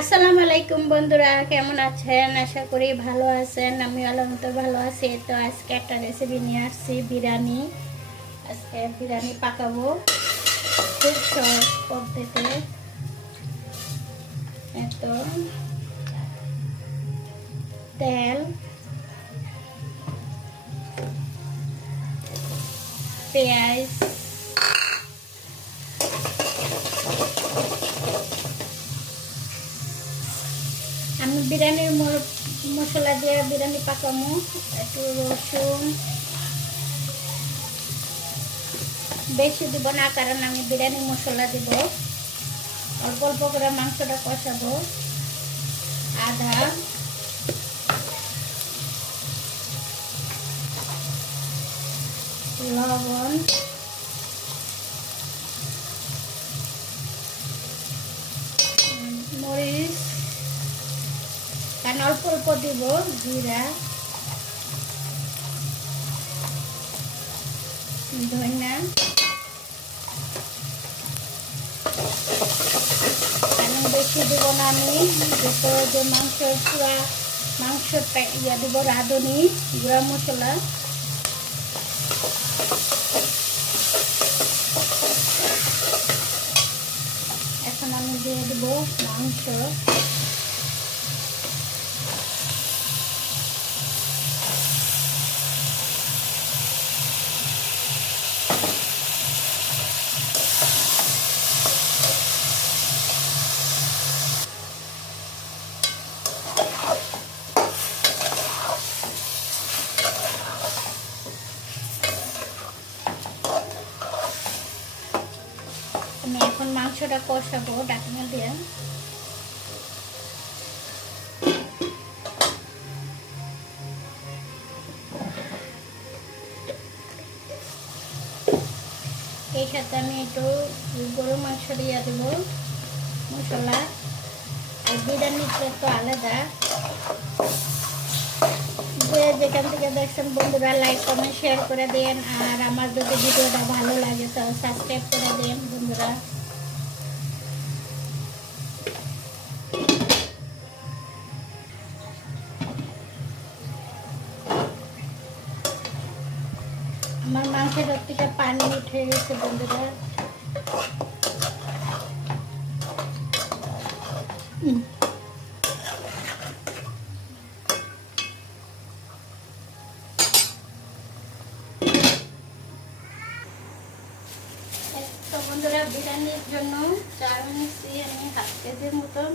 আসসালামু আলাইকুম বন্ধুরা, কেমন আছেন? আশা করি ভালো আছেন। আমি আলহামদুলিল্লাহ ভালো আছি। তো আজকে একটা রেসিপি নিয়ে আসছি, বিরিয়ানি। আজকে বিরিয়ানি পাকাবো খুব সহজ পদ্ধতিতে। তো তেল, পেঁয়াজ, আমি বিরিয়ানির মশলা দিয়ে বিরিয়ানি পাকাবো। একটু রসুন বেশি দিব না, কারণ আমি বিরিয়ানি মশলা দিব। অল্প অল্প করে মাংসটা কষাবো। আদা, লবণ, মরিচ, কারণ অল্প অল্প দিব, জিরা, ধনিয়া, কারণ বেশি দিব না। আমি যেহেতু যে মাংসটা দিব রাঁধুনি গুঁড়া মশলা। এখন আমি দিয়ে দেব মাংস। আমি এখন মাংসটা কষাবো ঢাকনা দিয়ে। এই সাথে আমি একটু গরু মাংস দিয়ে দেবো মশলা। আর বিরিয়ানিটা তো আলাদা। যে যেখান থেকে দেখছেন বন্ধুরা, লাইক কমেন্ট শেয়ার করে দেন। আর আমার যদি ভিডিওটা ভালো লাগে তো সাবস্ক্রাইব করে দেন বন্ধুরা। আমার মাংসের থেকে পানি উঠে গেছে বন্ধুরা। তো বন্ধুরা, বিরিয়ানির জন্য চাল নিচ্ছি আমি 1/2 কেজির মতন।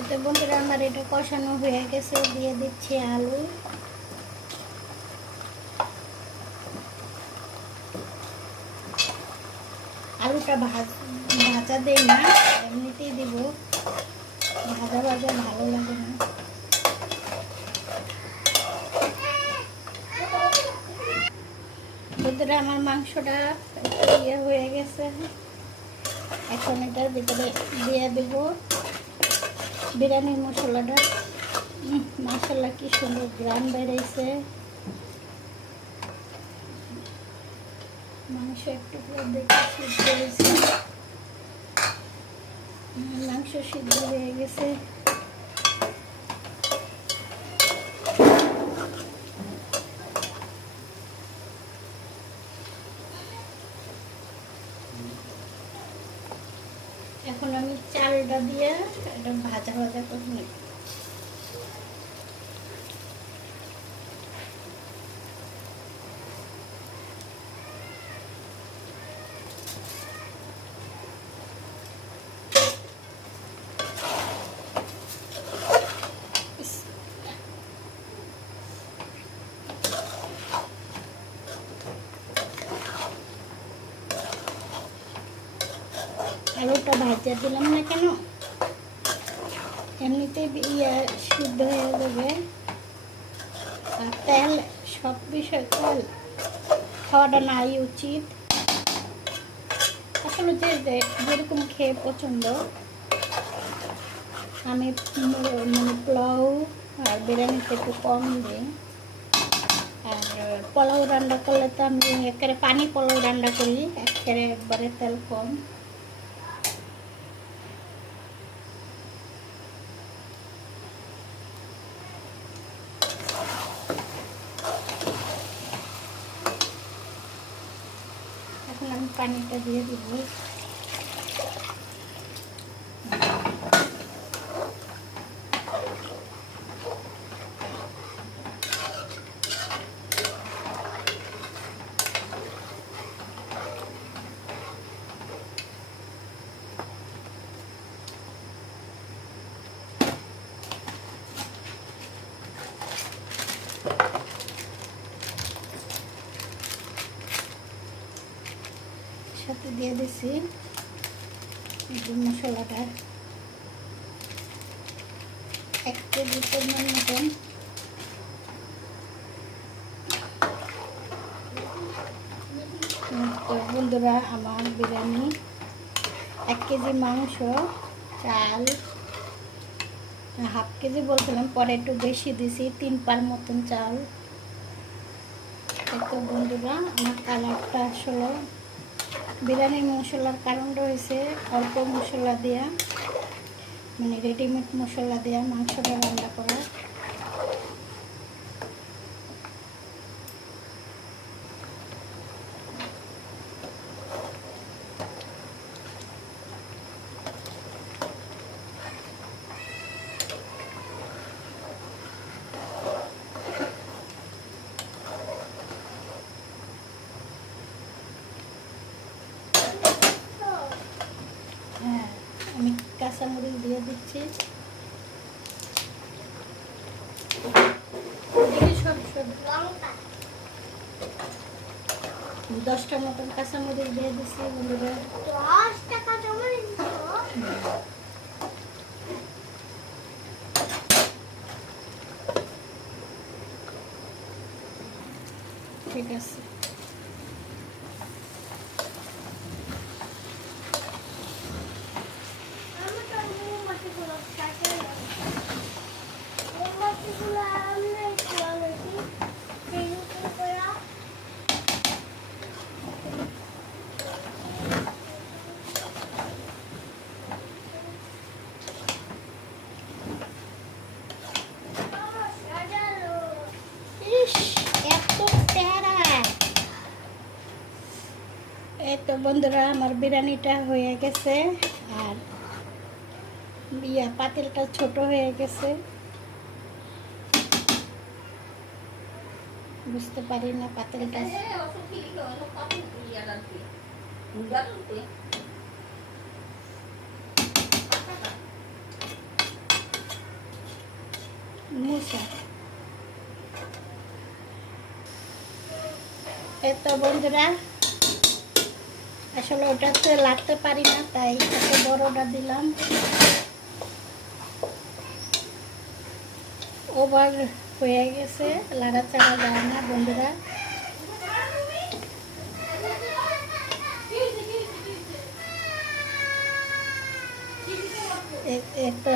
এতে বন্ধুরা আমার এটা কষানো হয়ে গেছে, দিয়ে দিচ্ছি আলু। আলুটা ভাজা দেই না, এমনিতেই দিব। ভাজা ভাজা ভালো লাগে না। বন্ধুরা, আমার মাংসটা ইয়ে হয়ে গেছে। এখন এটার ভিতরে দিয়ে দেব বিরিয়ানির মশলাটা। মাশাআল্লাহ, কি সুন্দর গ্রান বেরিয়েছে। মাংস একটু দেখে সিদ্ধ হয়েছে। মাংস সিদ্ধ হয়ে গেছে। এখন আমি চালটা দিয়ে এটা ভাজা ভাজা করে নিই। আলুটা ভাজা দিলাম না কেন, এমনিতেই সিদ্ধ হয়ে যাবে। আর তেল, সব বিষয় তেল খাওয়াটা নাই উচিত। আসলে যে যেরকম খেয়ে পছন্দ, আমি মানে পোলাও আর বিরিয়ানিতে একটু কম দিই। আর পোলাও রান্না করলে তো আমি একেবারে পানি পোলাও রান্না করি, একবারে তেল কম। এখন আমি পানিটা দিয়ে দিব। সাথে দিয়ে দিছি মশলাটা 1 কেজি পরিমাণ মতন। তো বন্ধুরা, আমার বিরিয়ানি 1 কেজি মাংস, চাল 1/2 কেজি বলছিলাম, পরে একটু বেশি দিছি, 3 পার মতন চাল। তো বন্ধুরা, আমার কালারটা আসলে বিরিয়ানি মশলার কারণ রয়েছে অল্প মশলা দেওয়া, মানে রেডিমেড মশলা দেওয়া মাংসটা রান্না করা। হ্যাঁ, আমি কাঁচামরিচ দিয়ে দিচ্ছি। 10টা মতন কাঁচামরিচ দিয়ে দিচ্ছি বন্ধুরা। 10টা কাঁচামরিচ? ঠিক আছে। এই তো বন্ধুরা, আমার বিরিয়ানিটা হয়ে গেছে। আর পাতিলটা ছোট হয়ে গেছে, বুঝতে পারি না পাতিলটা। এই তো বন্ধুরা, আসলে ওটাতে লাগতে পারি না, তাই এত বড়টা দিলাম। ওভার হয়ে গেছে, লাড়াচাড়া যায় না বন্ধুরা। তো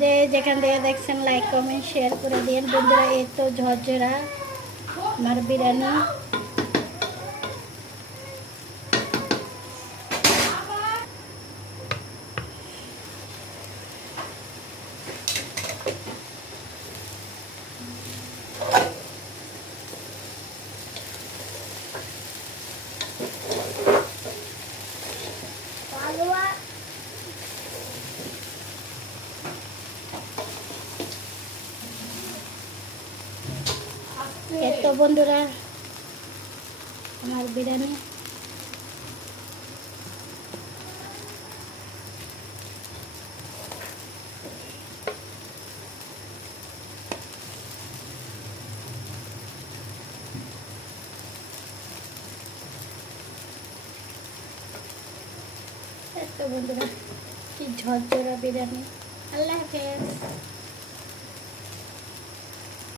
যে যেখান থেকে দেখছেন লাইক কমেন্ট শেয়ার করে দিন বন্ধুরা। এই তো ঝরঝরা আমার বিরিয়ানি। এই তো বন্ধুরা, আমার বিরিয়ানি। তো বন্ধুরা কি ঝরঝরা বিরিয়ানি। আল্লাহ হাফেজ।